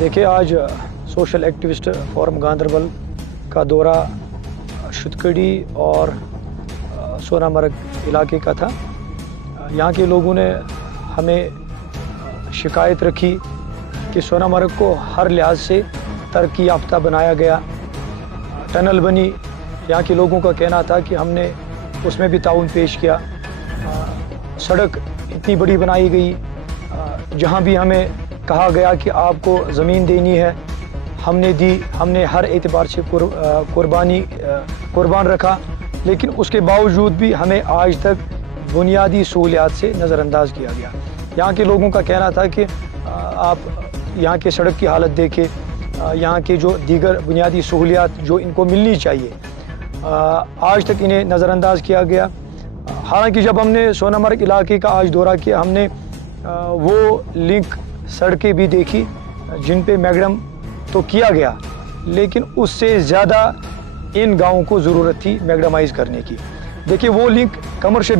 देखिए, आज social activist forum Ganderbal का दौरा शुतकड़ी और सोनामर्ग इलाके का था। यहाँ के लोगों ने हमें शिकायत रखी कि सोनामर्ग को हर लिहाज से तरक्की याफ्ता बनाया गया, टनल बनी। यहाँ के लोगों का कहना था कि हमने उसमें भी ताउन पेश किया। सड़क इतनी बड़ी बनाई गई, जहाँ भी हमें कहा गया कि आपको ज़मीन देनी है, हमने दी। हमने हर एतबार से कुर्बान रखा, लेकिन उसके बावजूद भी हमें आज तक बुनियादी सहूलियात से नज़रअंदाज किया गया। यहाँ के लोगों का कहना था कि आप यहाँ के सड़क की हालत देखें, यहाँ के जो दीगर बुनियादी सहूलियात जो इनको मिलनी चाहिए, आज तक इन्हें नज़रअंदाज किया गया। हालांकि जब हमने सोनामर्ग इलाके का आज दौरा किया, हमने वो लिंक सड़कें भी देखी जिन पे मैगडम तो किया गया, लेकिन उससे ज़्यादा इन गाँवों को ज़रूरत थी मैगडमाइज़ करने की। देखिए, वो लिंक कमर्शियल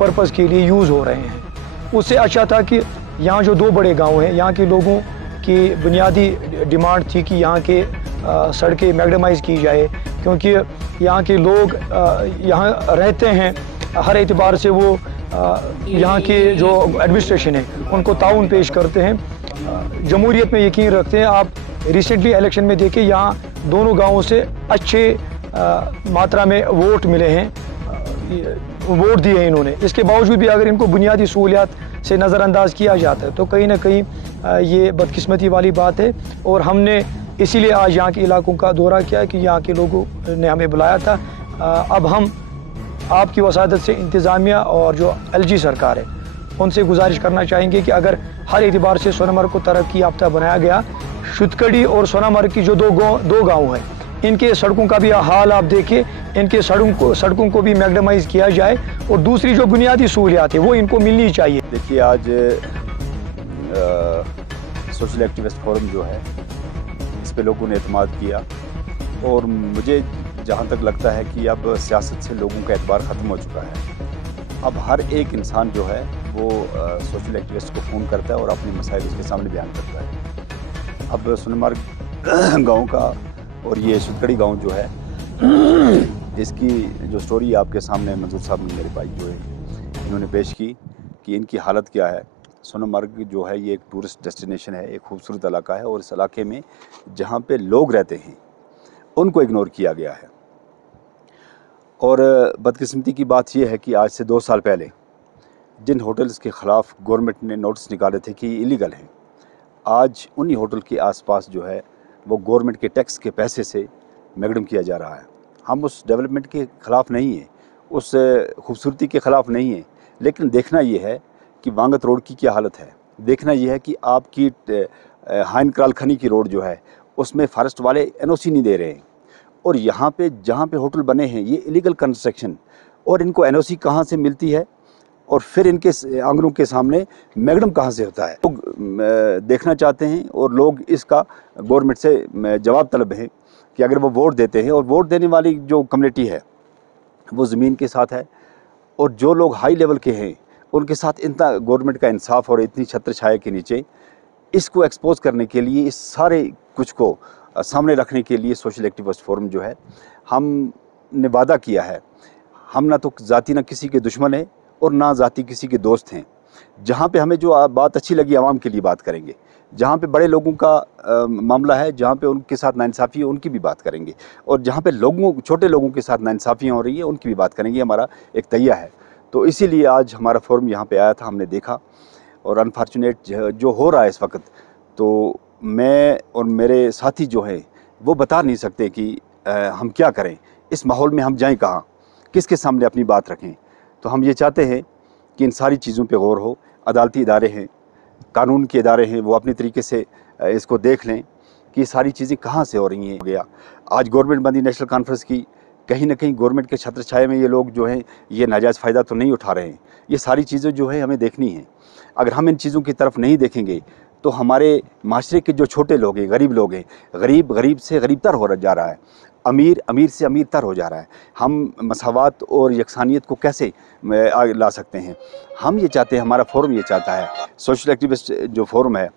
पर्पज़ के लिए यूज़ हो रहे हैं। उससे अच्छा था कि यहाँ जो दो बड़े गांव हैं, यहाँ के लोगों की बुनियादी डिमांड थी कि यहाँ के सड़कें मैगडमाइज़ की जाए, क्योंकि यहाँ के लोग यहाँ रहते हैं। हर एतबार से वो यहाँ के जो एडमिनिस्ट्रेशन है उनको ताउन पेश करते हैं, जमहूरियत में यकीन रखते हैं। आप रिसेंटली इलेक्शन में देखें, यहाँ दोनों गांवों से अच्छे मात्रा में वोट मिले हैं, वोट दिए हैं इन्होंने। इसके बावजूद भी अगर इनको बुनियादी सहूलियात से नज़रअंदाज किया जाता है तो कहीं ना कहीं ये बदकिस्मती वाली बात है। और हमने इसीलिए आज यहाँ के इलाकों का दौरा किया कि यहाँ के लोगों ने हमें बुलाया था। अब हम आपकी वसादत से इंतज़ामिया और जो एलजी सरकार है उनसे गुजारिश करना चाहेंगे कि अगर हर एतबार से सोनामर्ग को तरक्की याफ्ता बनाया गया, शुतकड़ी और सोनामर्ग की जो दो गाँव हैं, इनके सड़कों का भी हाल आप देखिए, इनके सड़कों को भी मैगडमाइज़ किया जाए और दूसरी जो बुनियादी सहूलियात है वो इनको मिलनी चाहिए। देखिए, आज सोशल एक्टिविस्ट फोरम जो है, इस पे लोगों ने एतमाद किया और मुझे जहाँ तक लगता है कि अब सियासत से लोगों का एतबार ख़त्म हो चुका है। अब हर एक इंसान जो है वो सोशल एक्टिविस्ट को फ़ोन करता है और अपने मसाइल उसके सामने बयान करता है। अब सोनामर्ग गाँव का और ये शुतकड़ी गांव जो है, इसकी जो स्टोरी आपके सामने मंजूर साहब ने, मेरे भाई जो है, इन्होंने पेश की कि इनकी हालत क्या है। सोनामर्ग जो है ये एक टूरिस्ट डेस्टिनेशन है, एक खूबसूरत इलाका है, और इस इलाके में जहाँ पे लोग रहते हैं उनको इग्नोर किया गया है। और बदकिस्मती की बात यह है कि आज से 2 साल पहले जिन होटल्स के ख़िलाफ़ गवर्नमेंट ने नोटिस निकाले थे कि इलीगल हैं, आज उन्हीं होटल के आसपास जो है वो गवर्नमेंट के टैक्स के पैसे से मैगडम किया जा रहा है। हम उस डेवलपमेंट के ख़िलाफ़ नहीं हैं, उस खूबसूरती के ख़िलाफ़ नहीं हैं, लेकिन देखना ये है कि वांगत रोड की क्या हालत है। देखना ये है कि आपकी हाइन कराल खनी की रोड जो है उसमें फॉरेस्ट वाले एनओसी नहीं दे रहे हैं, और यहाँ पे जहाँ पे होटल बने हैं ये इलीगल कंस्ट्रक्शन, और इनको एनओसी कहाँ से मिलती है और फिर इनके आंगनों के सामने मैगडम कहाँ से होता है। लोग देखना चाहते हैं और लोग इसका गवर्नमेंट से जवाब तलब हैं कि अगर वो वोट देते हैं, और वोट देने वाली जो कम्युनिटी है वो ज़मीन के साथ है, और जो लोग हाई लेवल के हैं उनके साथ इतना गवर्नमेंट का इंसाफ और इतनी छत्र छाया के नीचे इसको एक्सपोज करने के लिए, इस सारे कुछ को सामने रखने के लिए सोशल एक्टिविस्ट फोरम जो है, हमने वादा किया है। हम ना तो ज़ाती ना किसी के दुश्मन हैं और ना ज़ाती किसी के दोस्त हैं। जहाँ पे हमें जो बात अच्छी लगी आवाम के लिए बात करेंगे, जहाँ पे बड़े लोगों का मामला है, जहाँ पे उनके साथ नाइंसाफ़ी है उनकी भी बात करेंगे, और जहाँ पे छोटे लोगों के साथ नाइंसाफ़ियाँ हो रही है उनकी भी बात करेंगे। हमारा एक तैया है। तो इसीलिए आज हमारा फोरम यहाँ पे आया था, हमने देखा, और अनफॉर्चुनेट जो हो रहा है इस वक्त, तो मैं और मेरे साथी जो हैं वो बता नहीं सकते कि हम क्या करें इस माहौल में, हम जाएँ कहाँ, किसके सामने अपनी बात रखें। तो हम ये चाहते हैं कि इन सारी चीज़ों पे गौर हो। अदालती इदारे हैं, कानून के इदारे हैं, वो अपने तरीके से इसको देख लें कि सारी चीज़ें कहाँ से हो रही हैं। हो गया आज गवर्नमेंट बंदी नेशनल कॉन्फ्रेंस की, कहीं ना कहीं गवर्नमेंट के छत्र छाया में ये लोग जो हैं ये नाजायज़ फ़ायदा तो नहीं उठा रहे हैं। ये सारी चीज़ें जो है हमें देखनी है। अगर हम इन चीज़ों की तरफ नहीं देखेंगे तो हमारे माशरे के जो छोटे लोग हैं, गरीब लोग हैं, गरीब से गरीबतर हो जा रहा है, अमीर से अमीरतर हो जा रहा है। हम मसावात और यकसानियत को कैसे आगे ला सकते हैं? हम ये चाहते हैं, हमारा फोरम ये चाहता है, सोशल एक्टिविस्ट जो फोरम है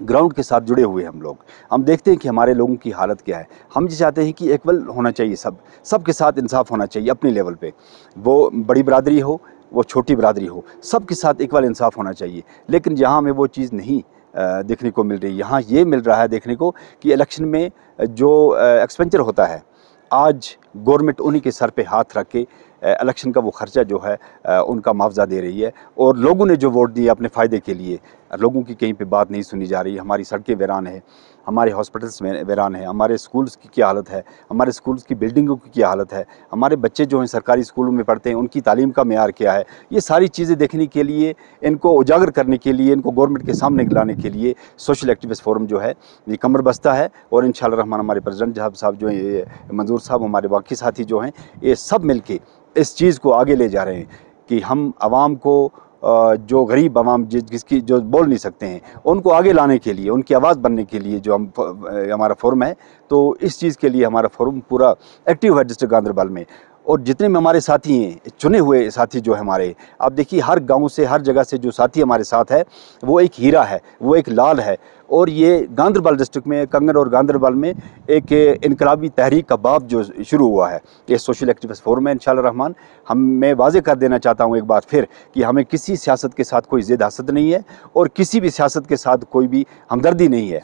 ग्राउंड के साथ जुड़े हुए हम लोग। हम देखते हैं कि हमारे लोगों की हालत क्या है। हम ये चाहते हैं कि इक्वल होना चाहिए, सबके साथ इंसाफ होना चाहिए अपने लेवल पे, वो बड़ी बरादरी हो, वो छोटी बरादरी हो, सबके साथ इक्वल इंसाफ होना चाहिए। लेकिन यहाँ हमें वो चीज़ नहीं देखने को मिल रही। यहाँ ये मिल रहा है देखने को कि इलेक्शन में जो एक्सपेंचर होता है, आज गवर्नमेंट उन्हीं के सर पे हाथ रख के इलेक्शन का वो खर्चा जो है उनका मुआवजा दे रही है। और लोगों ने जो वोट दिए अपने फ़ायदे के लिए, लोगों की कहीं पे बात नहीं सुनी जा रही। हमारी सड़कें वीरान है, हमारे हॉस्पिटल्स में वीरान है, हमारे स्कूल्स की क्या हालत है, हमारे स्कूल्स की बिल्डिंगों की क्या हालत है, हमारे बच्चे जो हैं सरकारी स्कूलों में पढ़ते हैं उनकी तालीम का मेयार क्या है। ये सारी चीज़ें देखने के लिए, इनको उजागर करने के लिए, इनको गवर्नमेंट के सामने लाने के लिए सोशल एक्टिविस्ट फोरम जो है ये कमर बस्ता है। और इंशाअल्लाह रहमान हमारे प्रेसिडेंट साहब जो हैं, ये मंजूर साहब, हमारे बाकी साथी जो हैं, ये सब मिलके इस चीज़ को आगे ले जा रहे हैं कि हम आवाम को, जो गरीब आवाम जिसकी जो बोल नहीं सकते हैं, उनको आगे लाने के लिए, उनकी आवाज़ बनने के लिए जो हमारा फोरम है, तो इस चीज़ के लिए हमारा फोरम पूरा एक्टिव है डिस्ट्रिक्ट गांदरबल में। और जितने भी हमारे साथी हैं, चुने हुए साथी जो है हमारे, आप देखिए हर गांव से, हर जगह से जो साथी हमारे साथ है, वो एक हीरा है, वो एक लाल है। और ये गांदरबल डिस्ट्रिक्ट में, कंगन और गांदरबल में एक इनकलाबी तहरीक का बाब जो शुरू हुआ है, ये सोशल एक्टिविस्ट फोरम है इंशाअल्लाह रहमान। मैं वाजे कर देना चाहता हूँ एक बार फिर कि हमें किसी सियासत के साथ कोई ज़िद हसद नहीं है और किसी भी सियासत के साथ कोई भी हमदर्दी नहीं है।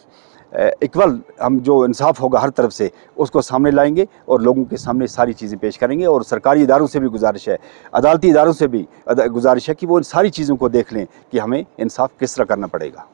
इक्वल हम जो इंसाफ होगा हर तरफ से उसको सामने लाएंगे और लोगों के सामने सारी चीज़ें पेश करेंगे। और सरकारी इदारों से भी गुजारिश है, अदालती इदारों से भी गुजारिश है कि वो इन सारी चीज़ों को देख लें कि हमें इंसाफ किस तरह करना पड़ेगा।